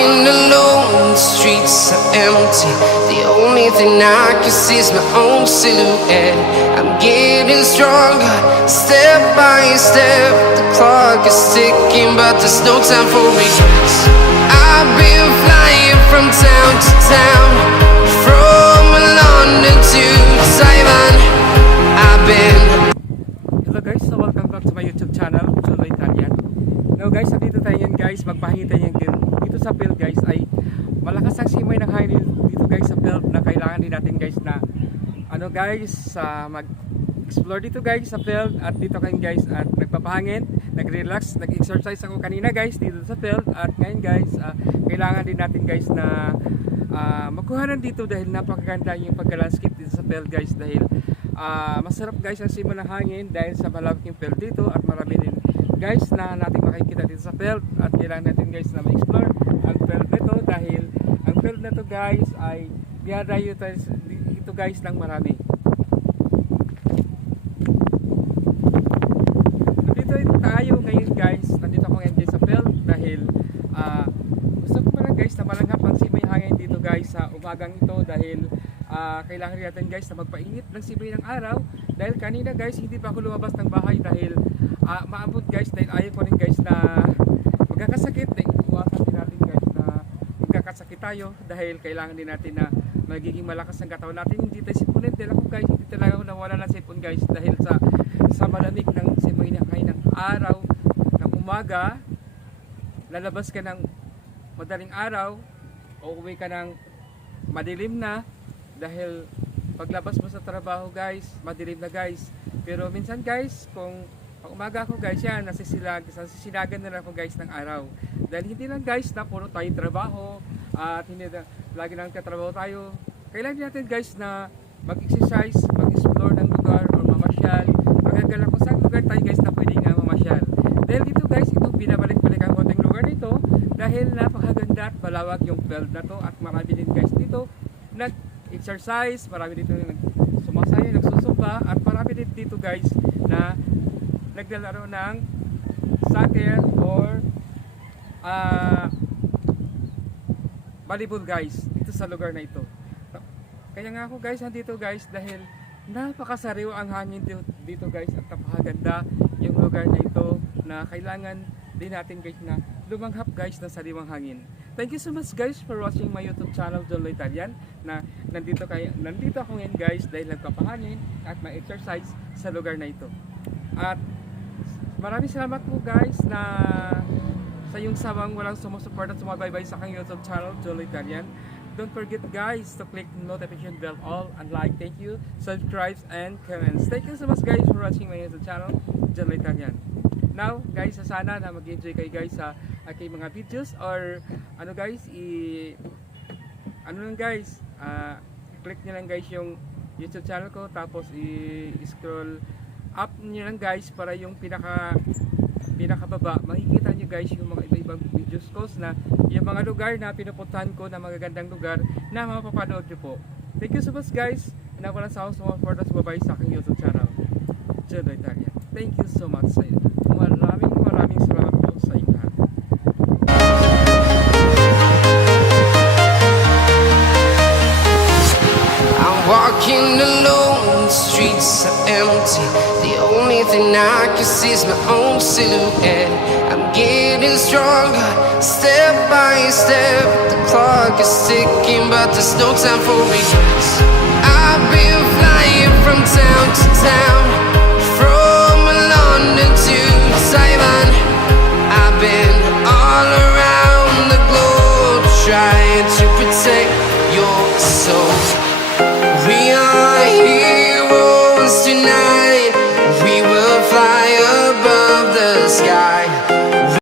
walking alone, the streets are empty. The only thing I can see is my own silhouette. I'm getting stronger, step by step. The clock is ticking, but there's no time for regrets. I've been flying from town to town, from London to Taiwan. I've been. Hello guys, so welcome back to my YouTube channel, Jolo Italian. Now guys, nandito tayo yan guys, magpahingin tayo dito sa field guys ay malakas ang simoy ng hangin dito guys sa field na kailangan din natin guys na mag-explore dito guys sa field at dito kayo guys at nagpapahangin, nag-relax, nag-exercise ako kanina guys dito sa field at ngayon guys kailangan din natin guys na magkuhanan dito dahil napakaganda yung pagka-landscape dito sa field guys dahil masarap guys ang simoy ng hangin dahil sa malawak yung field dito at marami din guys na natin makikita dito sa field at kailangan natin guys na ma-explore ang field nito dahil ang field nito guys ay dinadayo dito guys ng marami. Nandito tayo ngayon guys, nandito ako ngayon sa field dahil gusto ko pa lang guys na malanghap ang simoy hangin dito guys sa umagang ito dahil kailangan rin natin guys na magpainit ng simoy ng araw dahil kanina guys hindi pa ako lumabas ng bahay dahil maabot guys dahil ayaw ko rin guys na magkakasakit dahil iwasan din natin guys na magkakasakit tayo dahil kailangan din natin na magiging malakas ang katawan natin, hindi tayo sipunin dahil ako guys hindi talaga ako nawala ng sipon guys dahil sa malamig ng simoy ng araw ng umaga lalabas ka ng madaling araw o uwi ka ng madilim na dahil paglabas mo sa trabaho guys madilim na guys pero minsan guys kung pag umaga ako guys yan nasisilagan na ako guys ng araw dahil hindi lang guys na puro tayo trabaho at hindi na lagi lang katrabaho tayo kailangan natin guys na mag-exercise, mag-explore ng lugar o mamasyal magagala kung saan lugar tayo guys na pwede nga mamasyal dahil dito guys itong binabalik-balik ang konting lugar nito dahil napakaganda at malawak yung field na to at marami din guys dito nag-exercise, marami dito sumasayo, nagsusumba at marami din dito guys na naglalaro ng soccer or volleyball guys dito sa lugar na ito. Kaya nga ako guys nandito guys dahil napakasariwa ang hangin dito guys at napakaganda yung lugar na ito na kailangan din natin guys na lumanghap guys ng sariwang hangin. Thank you so much guys for watching my YouTube channel Jolo Italian na nandito ako ngayon guys dahil nagpapahangin at ma-exercise sa lugar na ito. At maraming salamat po guys na sa yung sawang walang sumusupport at sumabaybay sa aking YouTube channel Jolo Italian. Don't forget guys to click notification bell all and like. Thank you, subscribe and comments. Thank you so much guys for watching my YouTube channel Jolo Italian. Now guys, sana na mag-enjoy kayo guys sa aking mga videos or ano guys, click nyo lang guys yung YouTube channel ko tapos i-scroll up nyo lang guys para yung pinakababa makikita nyo guys yung mga iba-ibang videos ko na yung mga lugar na pinupuntahan ko na magagandang lugar na mapapanood nyo po. Thank you so much guys na walang sawang sumuport at sumabay sa aking YouTube channel Jolo Italian. Thank you so much sa inyo. Maraming salamat po sa inyo lahat. I'm walking alone, the streets are empty. The only thing I can see is my own silhouette. I'm getting stronger, step by step. The clock is ticking, but there's no time for regrets. I've been flying from town to town, from London to Taiwan. I've been all around the globe trying to protect your soul.